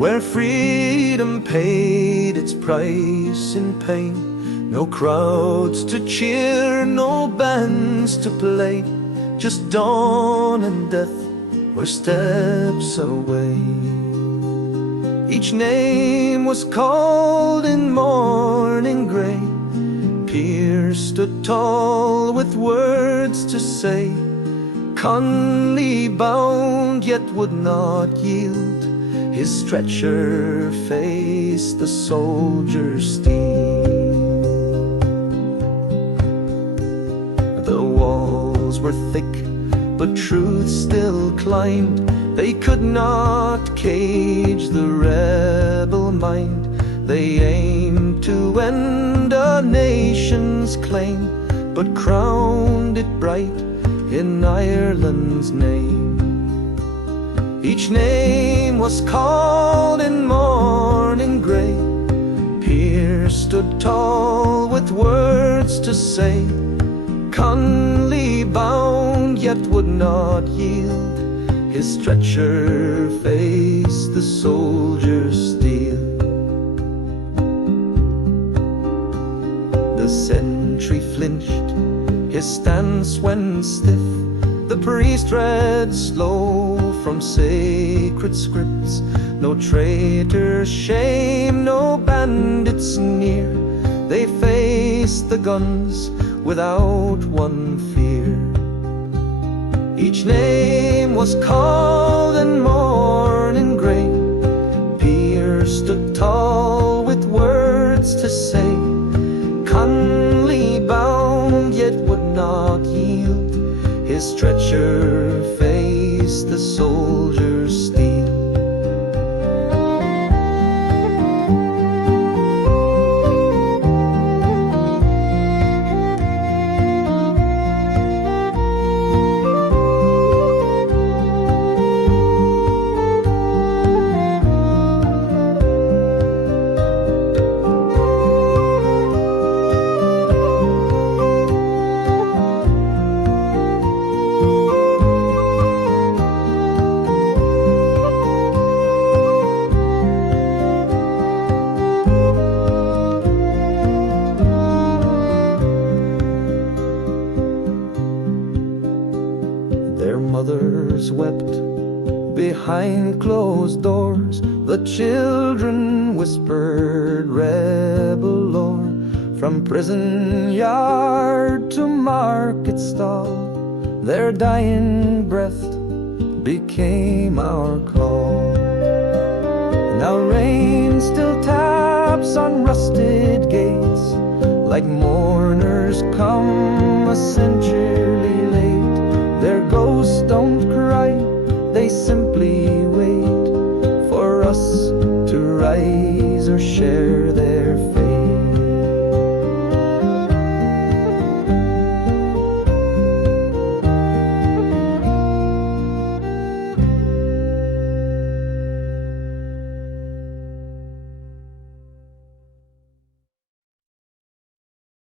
where freedom paid its price in pain. No crowds to cheer, no bands to play, just dawn and death were steps away. Each name was called in morning grey. Pearse stood tall with words to say. Connolly bound yet would not yield. His stretcher faced the soldier's steel. The walls were thick, but truth still climbed. They could not cage the rebel mind. They aimed to end a nation's claim, but crowned it bright in Ireland's name. Each name was called in morning grey. Pearse stood tall with words to say. Connolly bound yet would not yield. His stretcher faced the soldier's steel. The sentry flinched, his stance went stiff. The priest read slow from sacred scripts. No traitor's shame, no bandit's sneer. They faced the guns without one fear. Each name was called in morning grey. Pearse stood tall with words to say. Connolly bound yet would not yield. His stretcher faced the soldier's steel. Their mothers wept behind closed doors. The children whispered rebel lore. From prison yard to market stall, their dying breath became our call. Now rain still taps on rusted gates, like mourners come a century